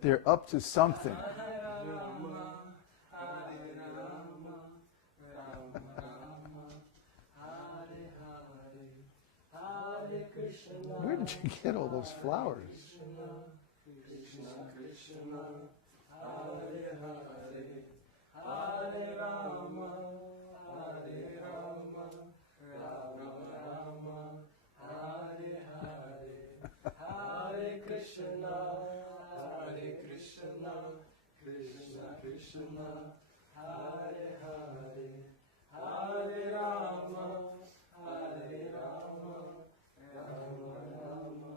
they're up to something. Where did you get all those flowers? Krishna Krishna, Hare Hare, Hare Rama, Hare Rama, Rama Rama, Hare Hare, Hare Krishna, Krishna Krishna, Hare Hare, Hare Rama, Hare Rama, Rama Rama,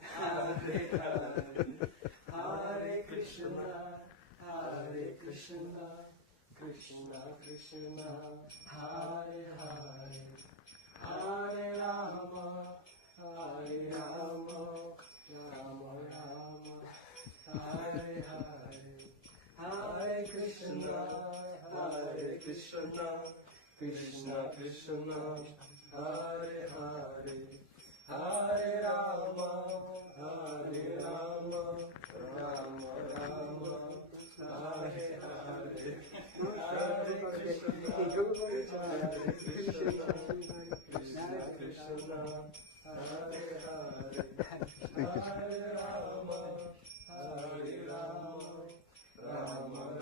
Hare Hare, Hare Krishna, Krishna Krishna, Hare Hare, Hare Rama, Hare Rama, Rama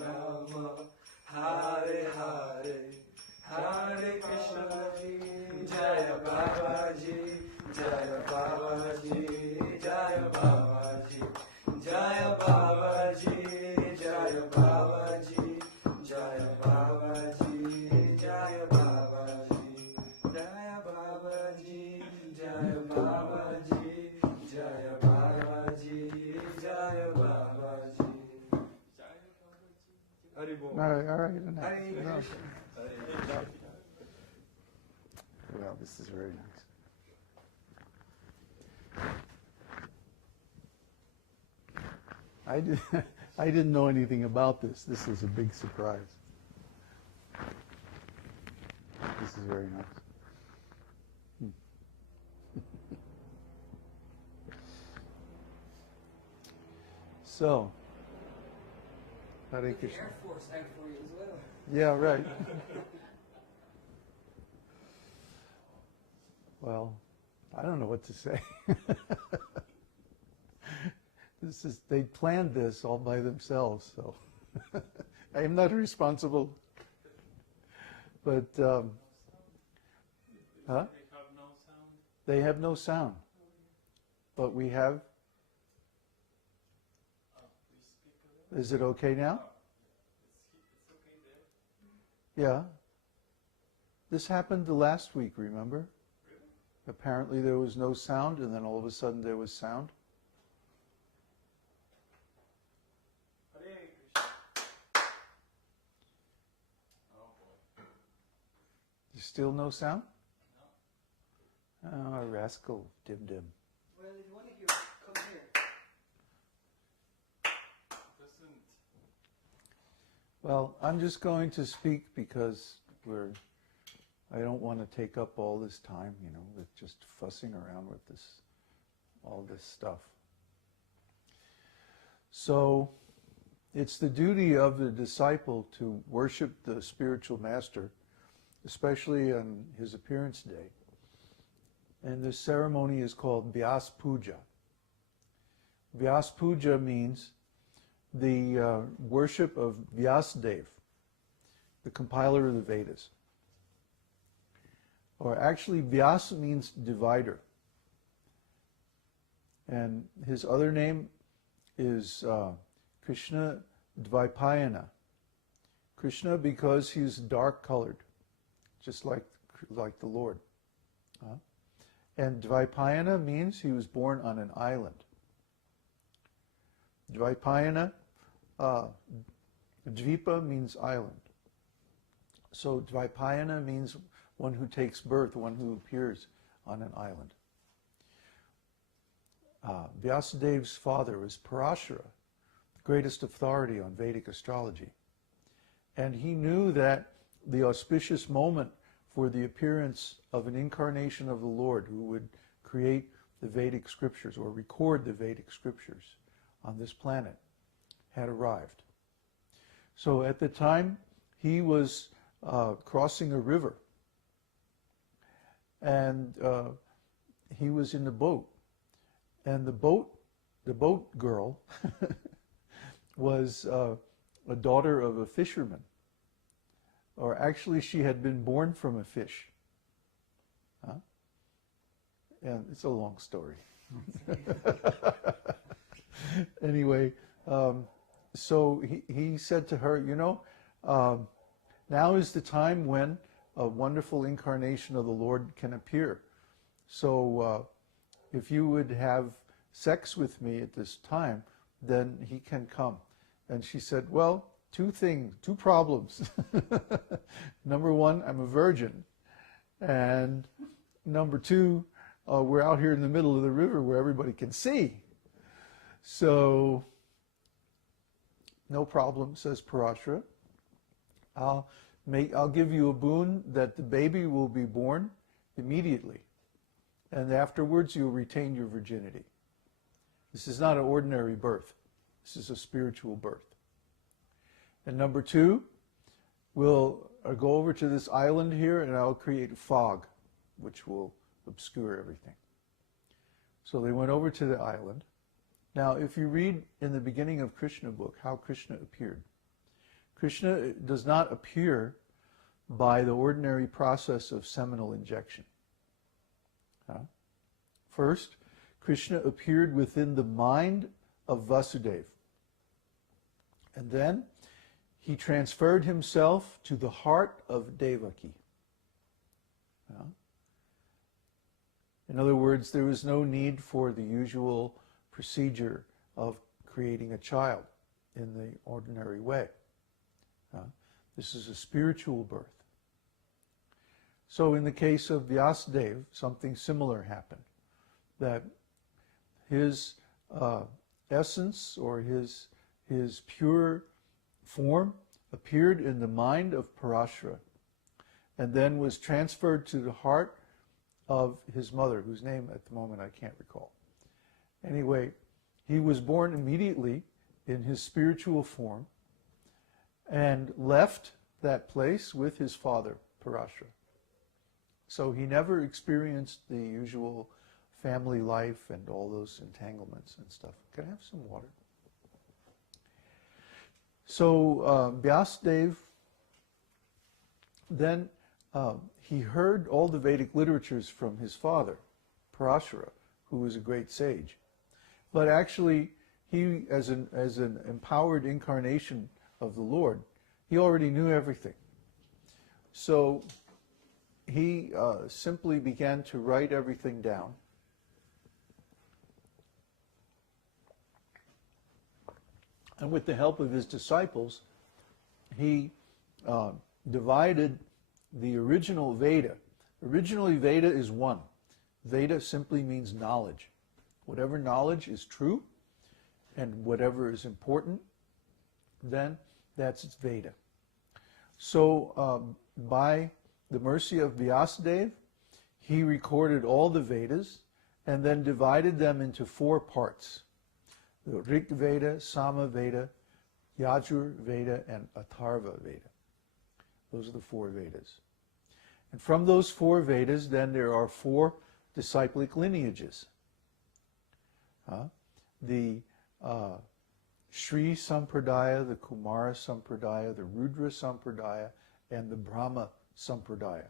Rama, Hare Hare, Hare Krishna, Jaya Babaji, Jaya Babaji, Jaya Babaji, Jaya Babaji, Jaya Babaji, Jaya Babaji, Jaya Babaji, Jaya Babaji, Jaya Babaji, Jaya Babaji, Jaya Babaji. All right. Enough. Well, this is very nice. I didn't know anything about this. This is a big surprise. This is very nice. So, Hare Krishna. Air Force Act for you as well. Yeah, right. Well, I don't know what to say. They planned this all by themselves, so I am not responsible. But, huh? They have no sound. They have no sound. But we have. We speak a little. Is it okay now? It's okay there. Yeah. This happened the last week, remember? Really? Apparently there was no sound, and then all of a sudden there was sound. Hare Krishna. Oh boy. There's still no sound? No. Oh, rascal, dim. Well, if you want to hear, come here. Doesn't. Well, I'm just going to speak because I don't want to take up all this time, with just fussing around with all this stuff. So, it's the duty of the disciple to worship the spiritual master, especially on his appearance day. And this ceremony is called Vyasa-puja. Vyasa-puja means the worship of Vyasadeva, the compiler of the Vedas. Or actually, Vyasa means divider. And his other name is Kṛṣṇa Dvaipāyana. Krishna because he's dark colored, just like the Lord. And Dvaipāyana means he was born on an island. Dvaipāyana, Dvipa means island. So Dvaipāyana means one who takes birth, one who appears on an island. Vyasadev's father was Parashara, the greatest authority on Vedic astrology. And he knew that the auspicious moment for the appearance of an incarnation of the Lord who would create the Vedic scriptures or record the Vedic scriptures on this planet had arrived. So at the time he was crossing a river, and he was in the boat, and the boat girl was a daughter of a fisherman, or actually she had been born from a fish. And it's a long story. Anyway, so he said to her, you know, now is the time when a wonderful incarnation of the Lord can appear. So if you would have sex with me at this time, then he can come. And she said, well, two problems. Number one, I'm a virgin. And number two, we're out here in the middle of the river where everybody can see. So, no problem, says Parashara. I'll give you a boon that the baby will be born immediately. And afterwards you'll retain your virginity. This is not an ordinary birth. This is a spiritual birth. And number two, we'll go over to this island here and I'll create fog, which will obscure everything. So they went over to the island. Now, if you read in the beginning of Krishna book how Krishna appeared, Krishna does not appear by the ordinary process of seminal injection. First, Krishna appeared within the mind of Vasudeva. And then he transferred himself to the heart of Devaki. In other words, there was no need for the usual procedure of creating a child in the ordinary way. This is a spiritual birth. So in the case of Vyasadeva, something similar happened. That his essence or his pure form appeared in the mind of Parashara and then was transferred to the heart of his mother, whose name at the moment I can't recall. Anyway, he was born immediately in his spiritual form and left that place with his father, Parashara. So he never experienced the usual family life and all those entanglements and stuff. Can I have some water? So Vyasadeva, then he heard all the Vedic literatures from his father, Parashara, who was a great sage. But actually, he, as an empowered incarnation of the Lord, he already knew everything. So he simply began to write everything down. And with the help of his disciples, he divided the original Veda. Originally, Veda is one. Veda simply means knowledge. Whatever knowledge is true and whatever is important, then that's its Veda. So by the mercy of Vyasadeva, he recorded all the Vedas and then divided them into 4 parts. The Rig Veda, Sama Veda, Yajur Veda, and Atharva Veda. Those are the 4 Vedas. And from those 4 Vedas, then there are 4 disciplic lineages. The Śrī Sampradāya, the Kumāra Sampradāya, the Rudra Sampradāya, and the Brahmā Sampradāya.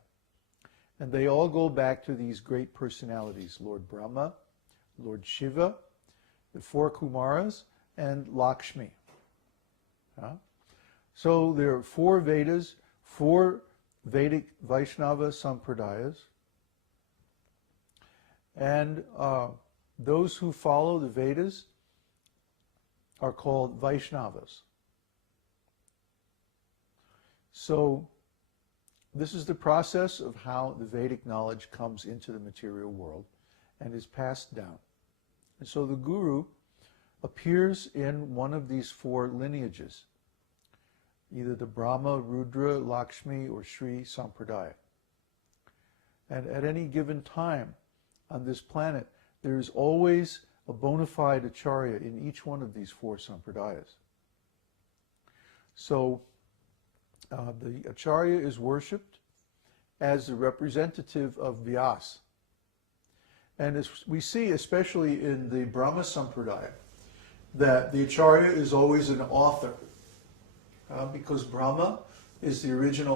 And they all go back to these great personalities, Lord Brahma, Lord Shiva, the 4 Kumāras, and Lakshmi. So there are 4 Vedas, 4 Vedic Vaishnava Sampradayas, And those who follow the Vedas are called Vaishnavas. So this is the process of how the Vedic knowledge comes into the material world and is passed down. And so the Guru appears in one of these four lineages, either the Brahmā, Rudra, Lakshmi, or Śrī Sampradāya. And at any given time on this planet, there is always a bona fide acharya in each one of these four sampradayas. So the acharya is worshipped as the representative of Vyasa. And as we see, especially in the Brahmā Sampradāya, that the acharya is always an author, because Brahma is the original